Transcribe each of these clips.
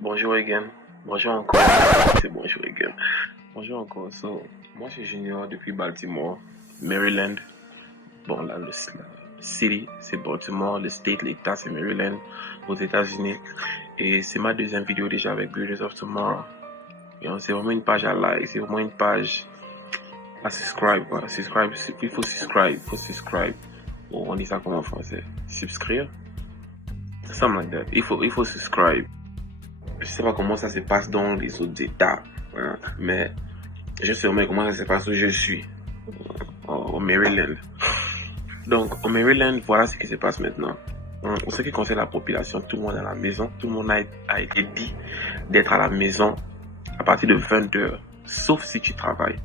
Bonjour again. Bonjour encore. C'est bonjour again. Bonjour encore. So, moi je suis Junior depuis Baltimore, Maryland. Bon, là, le city, c'est Baltimore. Le state, l'État, c'est Maryland, aux États-Unis. Et c'est ma deuxième vidéo déjà avec Builders of Tomorrow. Et c'est vraiment une page à like. C'est vraiment une page à subscribe. Voilà. Il faut subscribe. Oh, on dit ça comme en français. Subscrire. Something like that. Il faut subscribe. Je sais pas comment ça se passe dans les autres États, hein, mais je sais vraiment comment ça se passe où je suis, au Maryland. Donc, au Maryland, voilà ce qui se passe maintenant. En ce qui concerne la population, tout le monde est à la maison. Tout le monde a été dit d'être à la maison à partir de 20h, sauf si tu travailles.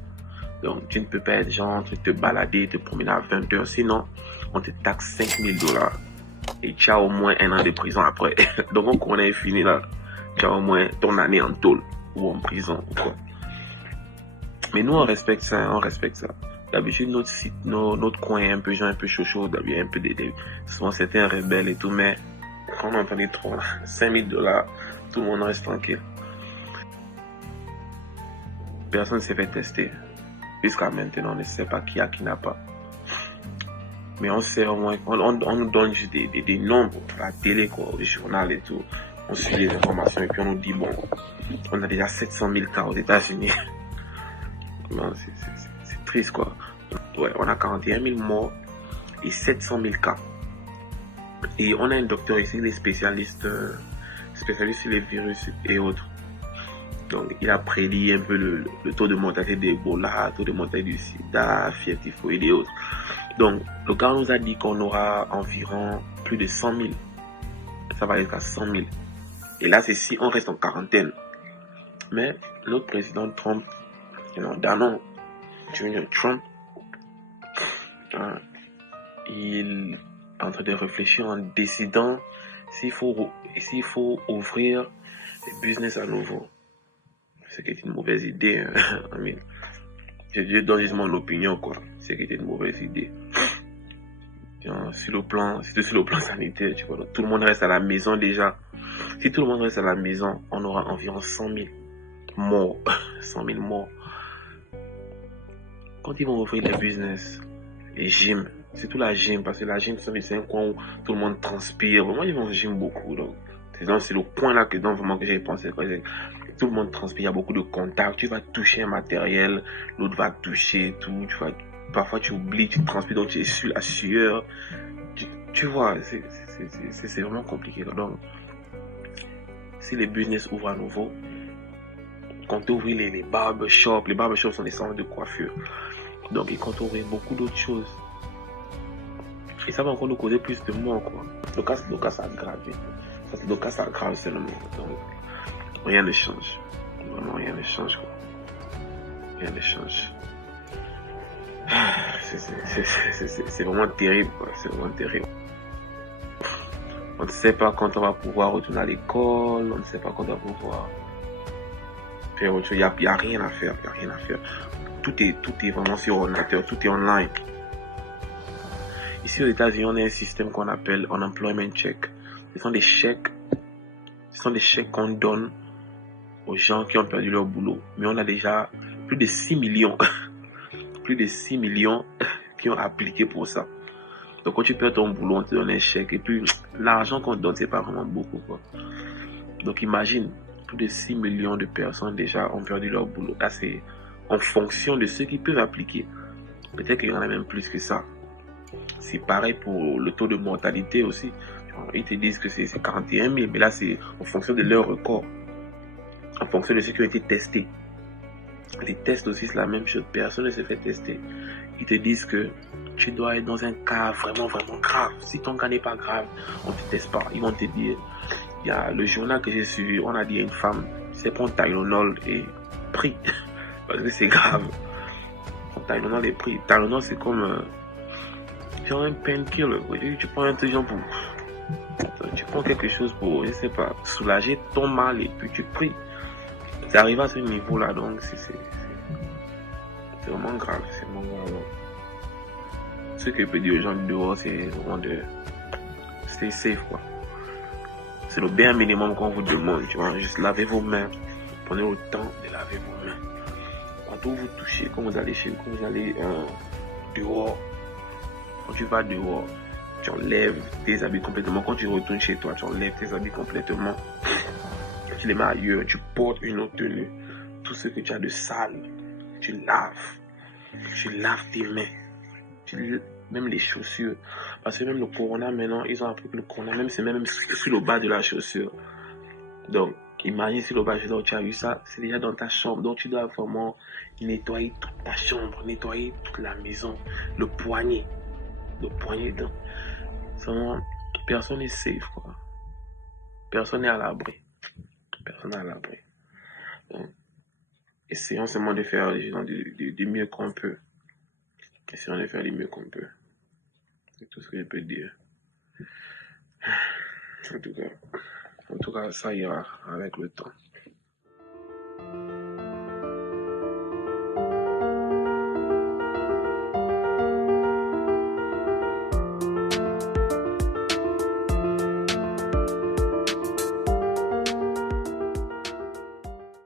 Donc, tu ne peux pas être genre te balader, te promener à 20h, sinon on te taxe $5,000 et tu as au moins 1 an de prison après. Donc, on connaît fini là. Tu as au moins ton année en tôle ou en prison ou quoi. Mais nous, on respecte ça. D'habitude, notre coin est un peu chaud, il y a un peu souvent certains rebelles et tout, mais quand on entend les trop, $5,000, tout le monde reste tranquille. Personne ne s'est fait tester. Jusqu'à maintenant, on ne sait pas qui a, qui n'a pas. Mais on sait au moins, on nous donne juste des nombres à la télé, quoi, au journal et tout. On suit les informations et puis on nous dit, bon, on a déjà 700 000 cas aux États-Unis. Non, c'est triste, quoi. Ouais, on a 41 000 morts et 700 000 cas. Et on a un docteur ici, il est spécialiste sur les virus et autres. Donc, il a prédit un peu le taux de mortalité d'Ebola, taux de mortalité du sida, fièvre typhoïde et autres. Donc, le gars nous a dit qu'on aura environ plus de 100 000. Ça va être à 100 000. Et là, c'est si on reste en quarantaine. Mais notre président Trump, Donald Jr. Trump, il est en train de réfléchir en décidant s'il faut ouvrir des business à nouveau. Ce qui est une mauvaise idée. Je donne juste mon opinion, quoi. C'est qui est une mauvaise idée. Sur le plan sanitaire, tu vois. Donc, tout le monde reste à la maison déjà. Si tout le monde reste à la maison, on aura environ 100 000 morts. 100 000 morts. Quand ils vont ouvrir les business, les gyms, surtout la gym, parce que la gym, c'est un coin où tout le monde transpire. Moi, ils vont au gym beaucoup. Donc, c'est le point là que j'ai pensé. Tout le monde transpire, il y a beaucoup de contacts. Tu vas toucher un matériel, l'autre va toucher tout. Parfois, tu oublies, tu transpires, donc tu es sur la sueur. Tu vois, c'est vraiment compliqué. Donc, si les business ouvrent à nouveau, quand tu ouvres les barbershops sont des centres de coiffure. Donc, ils comptent ouvrir beaucoup d'autres choses. Et ça va encore nous causer plus de morts, quoi. Le cas ça aggrave. Le cas ça aggrave seulement. Donc, rien ne change. Vraiment, rien ne change, quoi. Rien ne change. C'est vraiment terrible, quoi. C'est vraiment terrible. On ne sait pas quand on va pouvoir retourner à l'école. On ne sait pas quand on va pouvoir faire autre chose. Il n'y a rien à faire. Tout est vraiment sur ordinateur. Tout est online. Ici aux États-Unis, on a un système qu'on appelle unemployment check. Ce sont des chèques qu'on donne aux gens qui ont perdu leur boulot. Mais on a déjà plus de 6 millions. Plus de 6 millions qui ont appliqué pour ça. Donc quand tu perds ton boulot, on te donne un chèque. Et puis l'argent qu'on te donne, c'est pas vraiment beaucoup, quoi. Donc imagine, plus de 6 millions de personnes déjà ont perdu leur boulot. Là, c'est en fonction de ceux qui peuvent appliquer. Peut-être qu'il y en a même plus que ça. C'est pareil pour le taux de mortalité aussi. Ils te disent que c'est 41 000, mais là, c'est en fonction de leur record. En fonction de ceux qui ont été testés. Les tests aussi, c'est la même chose. Personne ne se fait tester. Ils te disent que tu dois être dans un cas vraiment, vraiment grave. Si ton cas n'est pas grave, on ne te teste pas. Ils vont te dire, il y a le journal que j'ai suivi, on a dit à une femme, c'est prendre Tylenol et pris. Parce que c'est grave. Tylenol est pris. Tylenol, c'est comme genre un painkiller. Tu prends un truc genre pour... Tu prends quelque chose pour, je sais pas, soulager ton mal et puis tu pries. Ça arrive à ce niveau-là, donc c'est vraiment grave. C'est vraiment grave. Ce que je peux dire aux gens dehors, c'est vraiment de stay safe, quoi. C'est le bare minimum qu'on vous demande, tu vois. Juste lavez vos mains. Prenez le temps de laver vos mains. Quand vous touchez, quand vous allez dehors, quand tu vas dehors, tu enlèves tes habits complètement. Quand tu retournes chez toi, tu enlèves tes habits complètement. Tu les mets ailleurs, tu portes une autre tenue. Tout ce que tu as de sale, tu laves. Tu laves tes mains. Même les chaussures. Parce que même le corona, maintenant, ils ont appris que le corona, même c'est même sur le bas de la chaussure. Donc, imagine si le bas de la chaussure, tu as vu ça, c'est déjà dans ta chambre. Donc, tu dois vraiment nettoyer toute ta chambre, nettoyer toute la maison, le poignet. Donc, personne n'est safe, quoi. Personne n'est à l'abri. Personne n'est à l'abri. Donc, essayons seulement de faire du mieux qu'on peut. Essayons de faire du mieux qu'on peut. C'est tout ce que je peux dire. En tout cas, ça ira avec le temps.